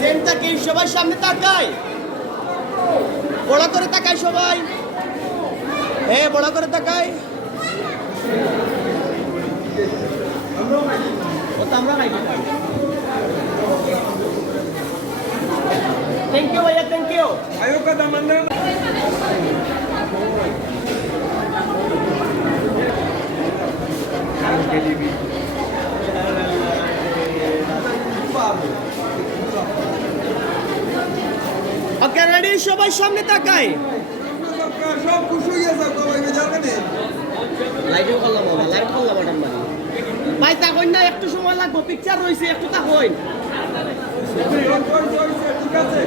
সেন্টটা কি সবাই সামনে তাকায়, বড় করে তাকায় সবাই, বড় করে তাকায়। থ্যাংক ইউ ভাইয়া, thank you. Ayo ka damanda. Okay ready, সবাই সামনে তাকায়। সব খুশি হয়ে যাও সবাই যাবে না। লাইটও করলাম বাবা, লাইট করলাম বাটাম বাড়ি। ভাই তাকইন না, একটু সময় লাগবে, পিকচার রইছে, একটু তাকইন। ঠিক আছে।